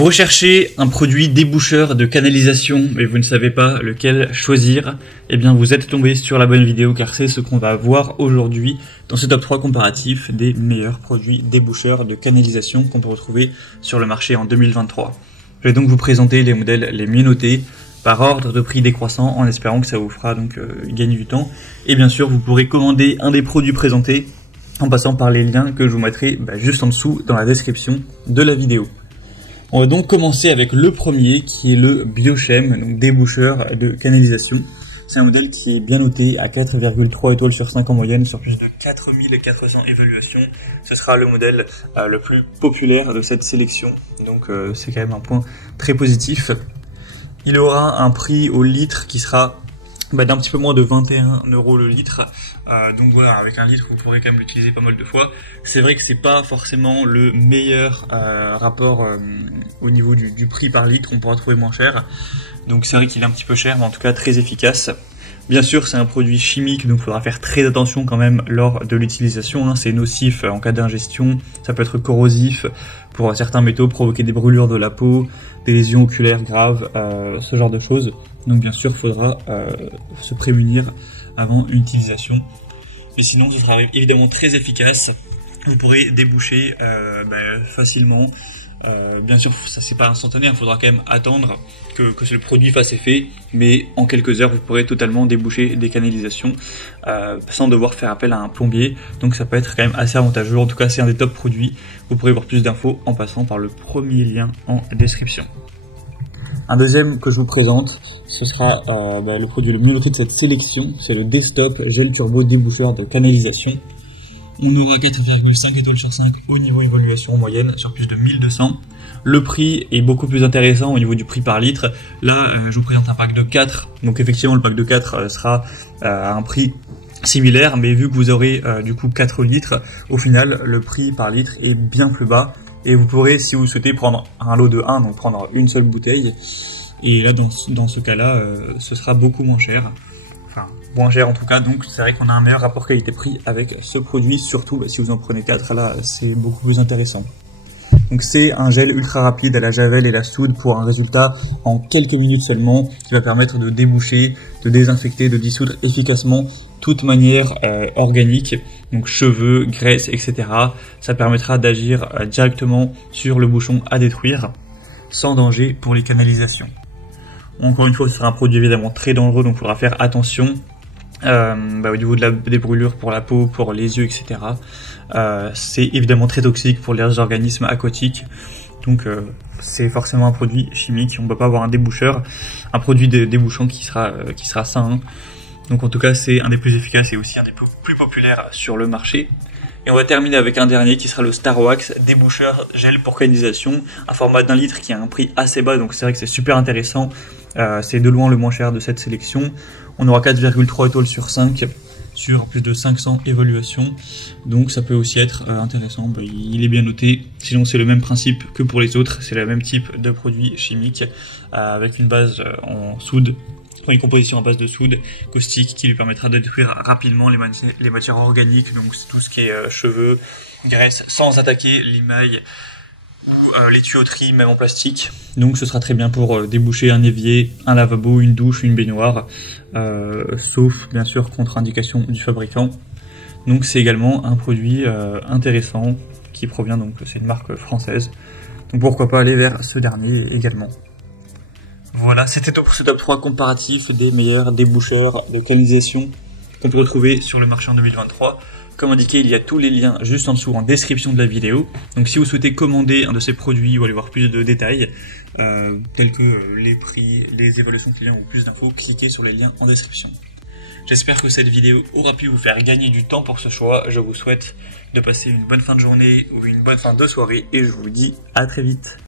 Vous recherchez un produit déboucheur de canalisation mais vous ne savez pas lequel choisir, eh bien vous êtes tombé sur la bonne vidéo car c'est ce qu'on va voir aujourd'hui dans ce top 3 comparatif des meilleurs produits déboucheurs de canalisation qu'on peut retrouver sur le marché en 2023. Je vais donc vous présenter les modèles les mieux notés par ordre de prix décroissant en espérant que ça vous fera donc gagner du temps. Et bien sûr vous pourrez commander un des produits présentés en passant par les liens que je vous mettrai juste en dessous dans la description de la vidéo. On va donc commencer avec le premier qui est le Biochem, donc déboucheur de canalisation. C'est un modèle qui est bien noté à 4,3 étoiles sur 5 en moyenne sur plus de 4400 évaluations. Ce sera le modèle le plus populaire de cette sélection, donc c'est quand même un point très positif. Il aura un prix au litre qui sera d'un petit peu moins de 21 € le litre, donc voilà, avec un litre vous pourrez quand même l'utiliser pas mal de fois. C'est vrai que c'est pas forcément le meilleur rapport au niveau du prix par litre, on pourra trouver moins cher, donc c'est vrai qu'il est un petit peu cher mais en tout cas très efficace. Bien sûr c'est un produit chimique donc il faudra faire très attention quand même lors de l'utilisation, c'est nocif en cas d'ingestion, ça peut être corrosif pour certains métaux, provoquer des brûlures de la peau, des lésions oculaires graves, ce genre de choses. Donc bien sûr, il faudra se prémunir avant une utilisation. Mais sinon, ce sera évidemment très efficace. Vous pourrez déboucher facilement. Bien sûr, ça c'est pas instantané, il faudra quand même attendre que le produit fasse effet. Mais en quelques heures, vous pourrez totalement déboucher des canalisations sans devoir faire appel à un plombier. Donc ça peut être quand même assez avantageux. En tout cas, c'est un des top produits. Vous pourrez voir plus d'infos en passant par le premier lien en description. Un deuxième que je vous présente, ce sera le produit le mieux noté de cette sélection, c'est le Desktop Gel Turbo Déboucheur de canalisation. On aura 4,5 étoiles sur 5 au niveau évaluation en moyenne sur plus de 1200. Le prix est beaucoup plus intéressant au niveau du prix par litre. Là, je vous présente un pack de 4, donc effectivement le pack de 4 sera à un prix similaire, mais vu que vous aurez du coup 4 litres, au final le prix par litre est bien plus bas. Et vous pourrez, si vous souhaitez, prendre un lot de 1, donc prendre une seule bouteille. Et là, dans ce cas-là, ce sera beaucoup moins cher. Enfin, moins cher en tout cas, donc c'est vrai qu'on a un meilleur rapport qualité-prix avec ce produit, surtout si vous en prenez 4, là, c'est beaucoup plus intéressant. Donc c'est un gel ultra rapide à la javel et la soude pour un résultat en quelques minutes seulement, qui va permettre de déboucher, de désinfecter, de dissoudre efficacement toute manière organique, donc cheveux, graisse, etc. Ça permettra d'agir directement sur le bouchon à détruire, sans danger pour les canalisations. Encore une fois, ce sera un produit évidemment très dangereux, donc il faudra faire attention au niveau des brûlures pour la peau, pour les yeux, etc. C'est évidemment très toxique pour les organismes aquatiques, donc c'est forcément un produit chimique. On ne peut pas avoir un déboucheur, un produit débouchant qui sera sain. Donc en tout cas, c'est un des plus efficaces et aussi un des plus populaires sur le marché. Et on va terminer avec un dernier qui sera le Starwax déboucheur gel pour canalisation, un format d'1 litre qui a un prix assez bas, donc c'est vrai que c'est super intéressant. C'est de loin le moins cher de cette sélection. On aura 4,3 étoiles sur 5 sur plus de 500 évaluations, donc ça peut aussi être intéressant. Il est bien noté, sinon c'est le même principe que pour les autres, c'est le même type de produit chimique avec une base en soude, une composition à base de soude caustique qui lui permettra de détruire rapidement les matières organiques, donc tout ce qui est cheveux, graisse, sans attaquer l'émail ou les tuyauteries même en plastique. Donc ce sera très bien pour déboucher un évier, un lavabo, une douche, une baignoire, sauf bien sûr contre-indication du fabricant. Donc c'est également un produit intéressant qui provient, donc c'est une marque française, donc pourquoi pas aller vers ce dernier également. Voilà, c'était tout pour ce top 3 comparatif des meilleurs déboucheurs de canalisation qu'on peut retrouver sur le marché en 2023. Comme indiqué, il y a tous les liens juste en dessous en description de la vidéo. Donc si vous souhaitez commander un de ces produits ou aller voir plus de détails, tels que les prix, les évaluations clients ou plus d'infos, cliquez sur les liens en description. J'espère que cette vidéo aura pu vous faire gagner du temps pour ce choix. Je vous souhaite de passer une bonne fin de journée ou une bonne fin de soirée et je vous dis à très vite.